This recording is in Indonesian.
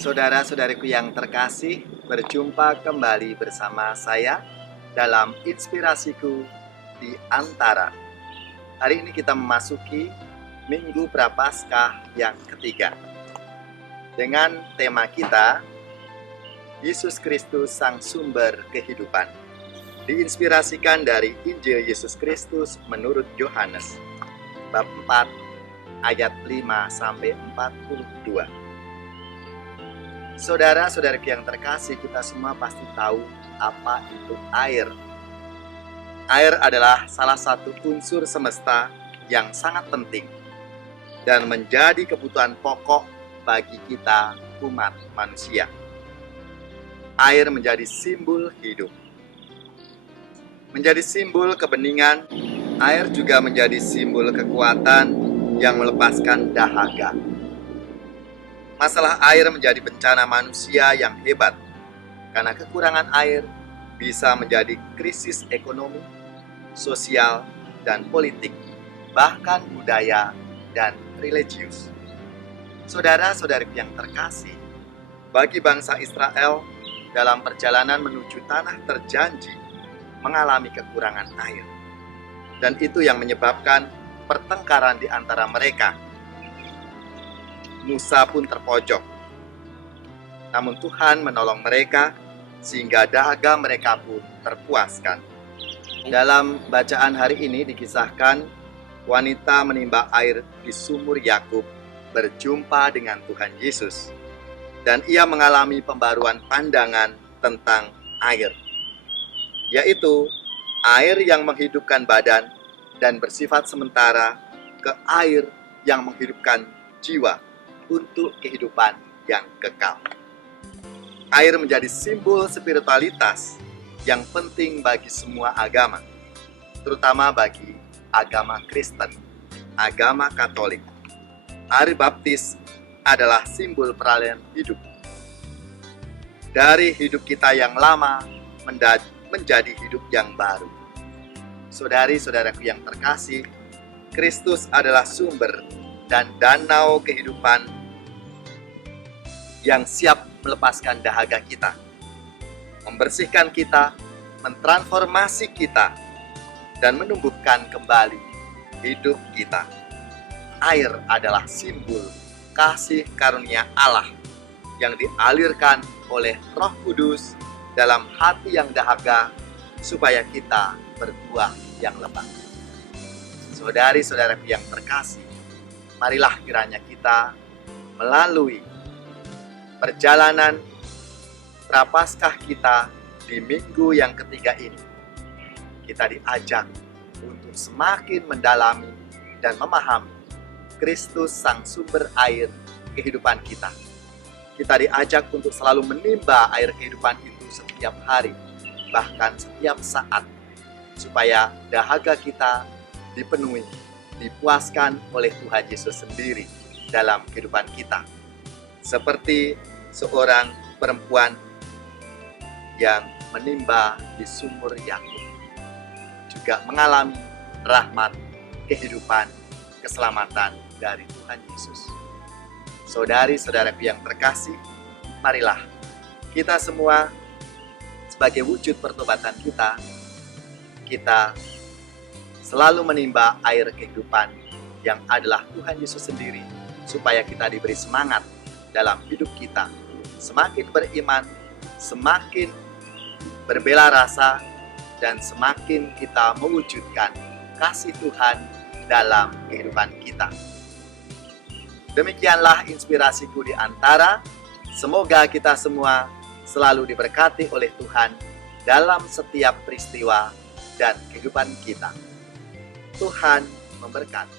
Saudara-saudariku yang terkasih, berjumpa kembali bersama saya dalam Inspirasiku di Antara. Hari ini kita memasuki Minggu Prapaskah yang ketiga. Dengan tema kita, Yesus Kristus Sang Sumber Kehidupan. Diinspirasikan dari Injil Yesus Kristus menurut Yohanes, bab 4, ayat 5-42. Saudara-saudariku yang terkasih, kita semua pasti tahu apa itu air. Air adalah salah satu unsur semesta yang sangat penting dan menjadi kebutuhan pokok bagi kita umat manusia. Air menjadi simbol hidup, menjadi simbol kebeningan. Air juga menjadi simbol kekuatan yang melepaskan dahaga. Masalah air menjadi bencana manusia yang hebat, karena kekurangan air bisa menjadi krisis ekonomi, sosial, dan politik, bahkan budaya dan religius. Saudara-saudariku yang terkasih, bagi bangsa Israel dalam perjalanan menuju tanah terjanji mengalami kekurangan air. Dan itu yang menyebabkan pertengkaran di antara mereka. Musa pun terpojok. Namun Tuhan menolong mereka sehingga dahaga mereka pun terpuaskan. Dalam bacaan hari ini dikisahkan wanita menimba air di sumur Yakub berjumpa dengan Tuhan Yesus. Dan ia mengalami pembaruan pandangan tentang air, yaitu air yang menghidupkan badan dan bersifat sementara ke air yang menghidupkan jiwa untuk kehidupan yang kekal. Air menjadi simbol spiritualitas yang penting bagi semua agama, terutama bagi agama Kristen, agama Katolik. Air baptis adalah simbol peralihan hidup. Dari hidup kita yang lama menjadi hidup yang baru. Saudari-saudaraku yang terkasih, Kristus adalah sumber dan danau kehidupan yang siap melepaskan dahaga kita, membersihkan kita, mentransformasi kita, dan menumbuhkan kembali hidup kita. Air adalah simbol kasih karunia Allah yang dialirkan oleh Roh Kudus dalam hati yang dahaga supaya kita berbuah yang lebat. Saudari-saudaraku yang terkasih, marilah kiranya kita melalui perjalanan Prapaskah kita di minggu yang ketiga ini, kita diajak untuk semakin mendalami dan memahami Kristus Sang Sumber Air kehidupan kita. Kita diajak untuk selalu menimba air kehidupan itu setiap hari, bahkan setiap saat, supaya dahaga kita dipenuhi, dipuaskan oleh Tuhan Yesus sendiri dalam kehidupan kita. Seperti seorang perempuan yang menimba di sumur Yakub, juga mengalami rahmat, kehidupan, keselamatan dari Tuhan Yesus. Saudari-saudaraku yang terkasih, marilah kita semua sebagai wujud pertobatan kita selalu menimba air kehidupan yang adalah Tuhan Yesus sendiri, supaya kita diberi semangat dalam hidup kita, semakin beriman, semakin berbela rasa, dan semakin kita mewujudkan kasih Tuhan dalam kehidupan kita. Demikianlah inspirasiku di Antara. Semoga kita semua selalu diberkati oleh Tuhan dalam setiap peristiwa dan kehidupan kita. Tuhan memberkati.